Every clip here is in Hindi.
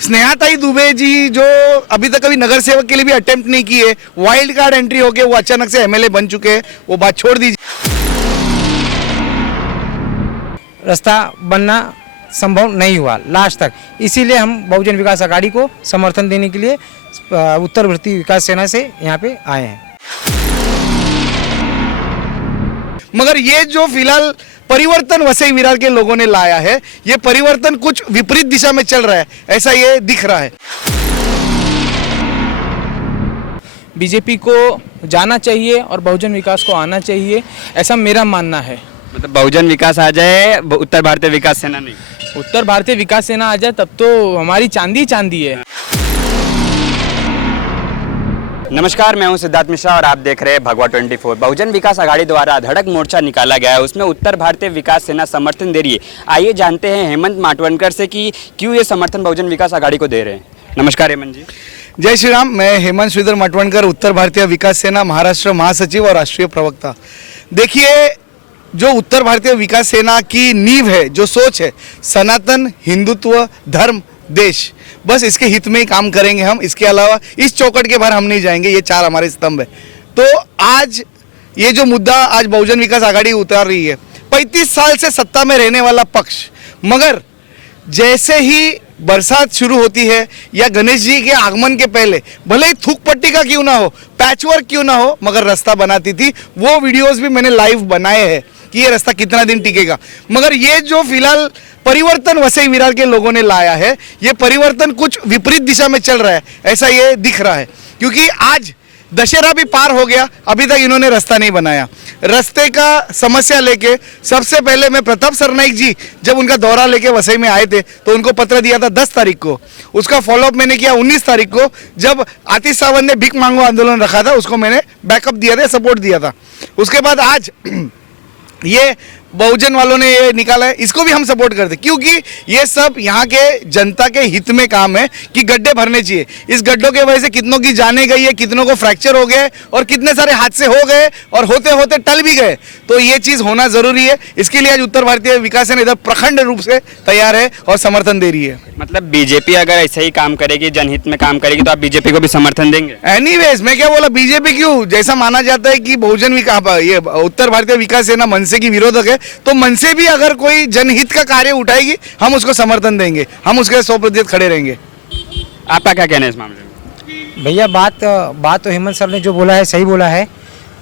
स्नेहाताई दुबे जी जो अभी तक कभी नगर सेवक के लिए भी अटेम्प्ट नहीं किए, वाइल्ड कार्ड एंट्री होके वो अचानक से एमएलए बन चुके हैं, वो बात छोड़ दीजिए। रास्ता बनना संभव नहीं हुआ लास्ट तक, इसीलिए हम बहुजन विकास आघाड़ी को समर्थन देने के लिए उत्तर भारतीय विकास सेना से यहाँ पे आए हैं। मगर ये जो फिलहाल परिवर्तन वसई विरार के लोगों ने लाया है, ये परिवर्तन कुछ विपरीत दिशा में चल रहा है, ऐसा ये दिख रहा है। बीजेपी को जाना चाहिए और बहुजन विकास को आना चाहिए, ऐसा मेरा मानना है। मतलब बहुजन विकास आ जाए, उत्तर भारतीय विकास सेना नहीं। उत्तर भारतीय विकास सेना आ जाए तब तो हमारी चांदी चांदी है। नमस्कार, मैं हूं सिद्धार्थ मिश्रा और आप देख रहे हैं भगवा 24। बहुजन विकास आघाड़ी द्वारा धड़क मोर्चा निकाला गया है, उसमें उत्तर भारतीय विकास सेना समर्थन दे रही है। आइए जानते हैं हेमंत माटवनकर से कि क्यों ये समर्थन बहुजन विकास आघाड़ी को दे रहे हैं। नमस्कार हेमंत जी। जय श्री राम। मैं हेमंत श्रीधर माटवनकर, उत्तर भारतीय विकास सेना महाराष्ट्र महासचिव और राष्ट्रीय प्रवक्ता। देखिए, जो उत्तर भारतीय विकास सेना की नींव है, जो सोच है, सनातन हिंदुत्व धर्म देश, बस इसके हित में ही काम करेंगे हम। इसके अलावा इस चौकट के बाहर हम नहीं जाएंगे, ये चार हमारे स्तंभ है। तो आज ये जो मुद्दा आज बहुजन विकास आघाड़ी उतार रही है, 35 साल से सत्ता में रहने वाला पक्ष, मगर जैसे ही बरसात शुरू होती है या गणेश जी के आगमन के पहले, भले ही थूक पट्टी का क्यों ना हो, पैचवर्क क्यों ना हो, मगर रास्ता बनाती थी। वो वीडियोस भी मैंने लाइव बनाए हैं कि ये रास्ता कितना दिन टिकेगा। मगर ये जो फिलहाल परिवर्तन वसई विरार के लोगों ने लाया है, ये परिवर्तन कुछ विपरीत दिशा में चल रहा है, ऐसा ये दिख रहा है। क्योंकि आज दशहरा भी पार हो गया, अभी तक इन्होंने रास्ता नहीं बनाया। रास्ते का समस्या लेके सबसे पहले मैं प्रताप सरनाइक जी जब उनका दौरा लेके वसई में आए थे तो उनको पत्र दिया था 10 तारीख को। उसका फॉलोअप मैंने किया 19 तारीख को, जब आतिश सावंत ने भीख मांगो आंदोलन रखा था, उसको मैंने बैकअप दिया था, सपोर्ट दिया था। उसके बाद आज ये बहुजन वालों ने ये निकाला है, इसको भी हम सपोर्ट करते, क्योंकि ये सब यहाँ के जनता के हित में काम है कि गड्ढे भरने चाहिए। इस गड्ढों के वजह से कितनों की जाने गई है, कितनों को फ्रैक्चर हो गए और कितने सारे हादसे हो गए और होते होते टल भी गए। तो ये चीज़ होना ज़रूरी है। इसके लिए आज उत्तर भारतीय विकास सेना इधर प्रखंड रूप से तैयार है और समर्थन दे रही है। मतलब बीजेपी अगर ऐसे ही काम करेगी, जनहित में काम करेगी, तो आप बीजेपी को भी समर्थन देंगे? एनीवेज, मैं क्या बोला, बीजेपी क्यों, जैसा माना जाता है कि बहुजन विकास, ये उत्तर भारतीय विकास सेना मनसे की विरोधक है, तो मनसे भी अगर कोई जनहित का कार्य उठाएगी, हम उसको समर्थन देंगे, हम उसके 100% खड़े रहेंगे। आपका क्या कहना है इस मामले में? भैया बात तो हेमंत सर ने जो बोला है सही बोला है।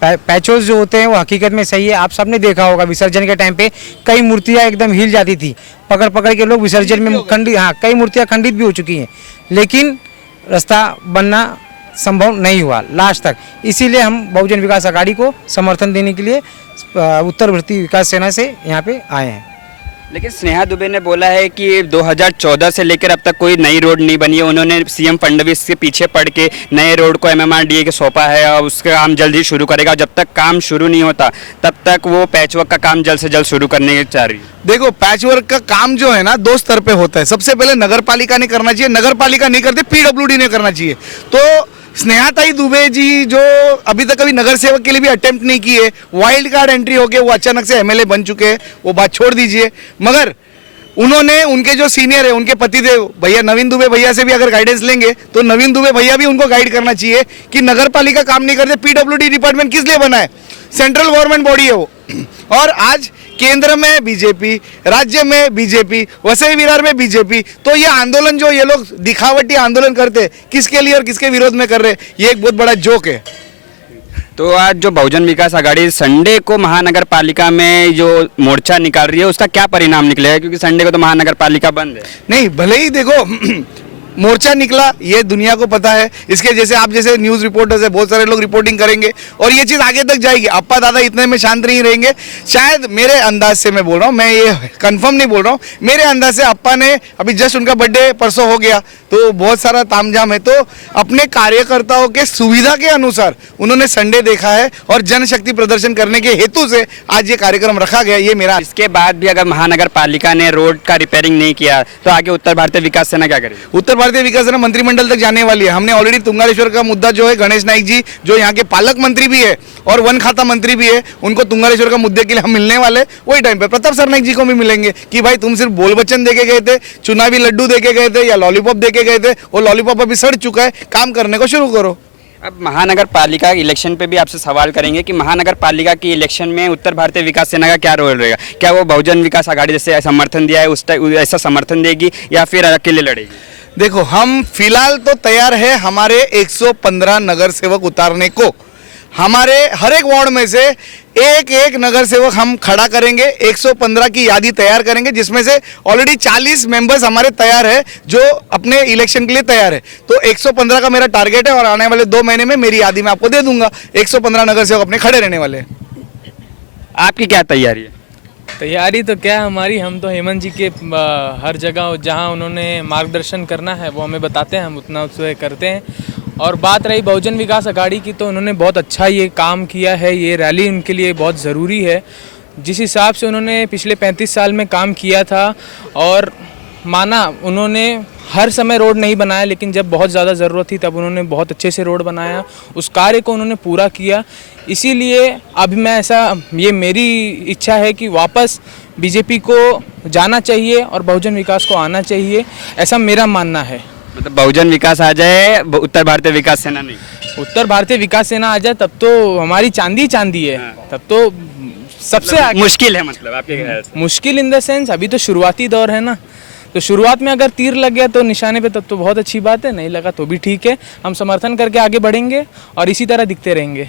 पैचोस जो होते हैं वो हकीकत में सही है। आप सबने देखा होगा विसर्जन के टाइम पे कई मूर्तियां एकदम हिल जाती थी, पकड़ पकड़ के लोग विसर्जन में खंडित, कई मूर्तियां खंडित भी हो चुकी हैं, लेकिन रास्ता बनना संभव नहीं हुआ लास्ट तक, इसीलिए हम बहुजन विकास आघाड़ी को समर्थन देने के लिए उत्तर भारतीय विकास सेना से यहाँ पे आए हैं। लेकिन स्नेहा दुबे ने बोला है कि 2014 से लेकर अब तक कोई नई रोड नहीं बनी है। उन्होंने सीएम फडणवीस के पीछे पड़ के नए रोड को MMRDA के सौंपा है और उसका काम जल्द ही शुरू करेगा। जब तक काम शुरू नहीं होता तब तक वो पैचवर्क का काम जल्द से जल्द शुरू करने की चाह रही है। देखो, पैचवर्क का काम जो है ना, 2 स्तर पे होता है। सबसे पहले नगर पालिका ने करना चाहिए, नगर पालिका नहीं करते PWD ने करना चाहिए। तो स्नेहाताई दुबे जी जो अभी तक कभी नगर सेवक के लिए भी अटेम्प्ट नहीं किए, वाइल्ड कार्ड एंट्री होके वो अचानक से एमएलए बन चुके हैं, वो बात छोड़ दीजिए। मगर उन्होंने, उनके जो सीनियर है, उनके पतिदेव भैया नवीन दुबे भैया से भी अगर गाइडेंस लेंगे तो नवीन दुबे भैया भी उनको गाइड करना चाहिए कि नगर पालिका काम नहीं करते, PWD डिपार्टमेंट किस लिए बना है, सेंट्रल गवर्नमेंट बॉडी है वो। और आज केंद्र में बीजेपी, राज्य में बीजेपी, वसई विरार में बीजेपी, तो ये आंदोलन जो ये लोग दिखावटी आंदोलन करते, किसके लिए और किसके विरोध में कर रहे, ये एक बहुत बड़ा जोक है। तो आज जो बहुजन विकास आघाड़ी संडे को महानगर पालिका में जो मोर्चा निकाल रही है, उसका क्या परिणाम निकलेगा? क्योंकि संडे को तो महानगर पालिका बंद है। नहीं, भले ही देखो मोर्चा निकला, ये दुनिया को पता है। इसके जैसे आप जैसे न्यूज़ रिपोर्टर्स है, बहुत सारे लोग रिपोर्टिंग करेंगे और ये चीज़ आगे तक जाएगी। अप्पा दादा इतने में शांत नहीं रहेंगे, शायद मेरे अंदाज से मैं बोल रहा हूँ, मैं ये कंफर्म नहीं बोल रहा हूँ, मेरे अंदाज से अप्पा ने, अभी जस्ट उनका बर्थडे परसों हो गया तो बहुत सारा तामझाम है, तो अपने कार्यकर्ताओं के सुविधा के अनुसार उन्होंने संडे देखा है और जनशक्ति प्रदर्शन करने के हेतु से आज ये कार्यक्रम रखा गया। ये मेरा। इसके बाद भी अगर महानगर पालिका ने रोड का रिपेयरिंग नहीं किया तो आगे उत्तर भारतीय विकास सेना क्या करेगी? उत्तर भारतीय विकास सेना मंत्रिमंडल तक जाने वाली है। हमने ऑलरेडी तुंगारेश्वर का मुद्दा जो है, गणेश नाइक जी जो यहाँ के पालक मंत्री भी है और वन खाता मंत्री भी है, उनको तुंगारेश्वर का मुद्दे के लिए हम मिलने वाले वही टाइम पे प्रताप सरनाइक जी को भी मिलेंगे कि भाई तुम सिर्फ बोल वचन दे के गए थे, चुनावी लड्डू दे के गए थे या लॉलीपॉप दे के गए थे, वो लॉलीपॉप अभी सड़ चुका है, काम करने को शुरू करो। अब महानगर पालिका इलेक्शन पे भी आपसे सवाल करेंगे कि महानगर पालिका की इलेक्शन में उत्तर भारतीय विकास सेना का क्या रोल रहेगा? क्या वो बहुजन विकास आघाड़ी जैसे समर्थन दिया है उस ऐसा समर्थन देगी या फिर अकेले लड़ेगी? देखो, हम फिलहाल तो तैयार है हमारे 115 नगर सेवक उतारने को। हमारे हर एक वार्ड में से एक एक नगर सेवक हम खड़ा करेंगे, 115 की यादी तैयार करेंगे, जिसमें से ऑलरेडी 40 मेंबर्स हमारे तैयार है जो अपने इलेक्शन के लिए तैयार है। तो 115 का मेरा टारगेट है और आने वाले 2 महीने में मेरी यादी मैं आपको दे दूंगा। 115 नगर सेवक अपने खड़े रहने वाले हैं। आपकी क्या तैयारी है? तैयारी तो क्या हमारी, हम तो हेमंत जी के हर जगह जहां उन्होंने मार्गदर्शन करना है वो हमें बताते हैं, हम उतना उससे करते हैं। और बात रही बहुजन विकास आघाड़ी की, तो उन्होंने बहुत अच्छा ये काम किया है, ये रैली उनके लिए बहुत ज़रूरी है। जिस हिसाब से उन्होंने पिछले 35 साल में काम किया था और माना, उन्होंने हर समय रोड नहीं बनाया, लेकिन जब बहुत ज़्यादा ज़रूरत थी तब उन्होंने बहुत अच्छे से रोड बनाया, उस कार्य को उन्होंने पूरा किया। इसीलिए अभी मैं ये मेरी इच्छा है कि वापस बीजेपी को जाना चाहिए और बहुजन विकास को आना चाहिए, ऐसा मेरा मानना है। मतलब बहुजन विकास आ जाए, उत्तर भारतीय विकास सेना नहीं? उत्तर भारतीय विकास सेना आ जाए तब तो हमारी चांदी चांदी है, तब तो सबसे मतलब आगे। मुश्किल है, मतलब आपके ख्याल से? मुश्किल इन द सेंस अभी तो शुरुआती दौर है ना, तो शुरुआत में अगर तीर लग गया तो निशाने पे, तब तो बहुत अच्छी बात है, नहीं लगा तो भी ठीक है। हम समर्थन करके आगे बढ़ेंगे और इसी तरह दिखते रहेंगे।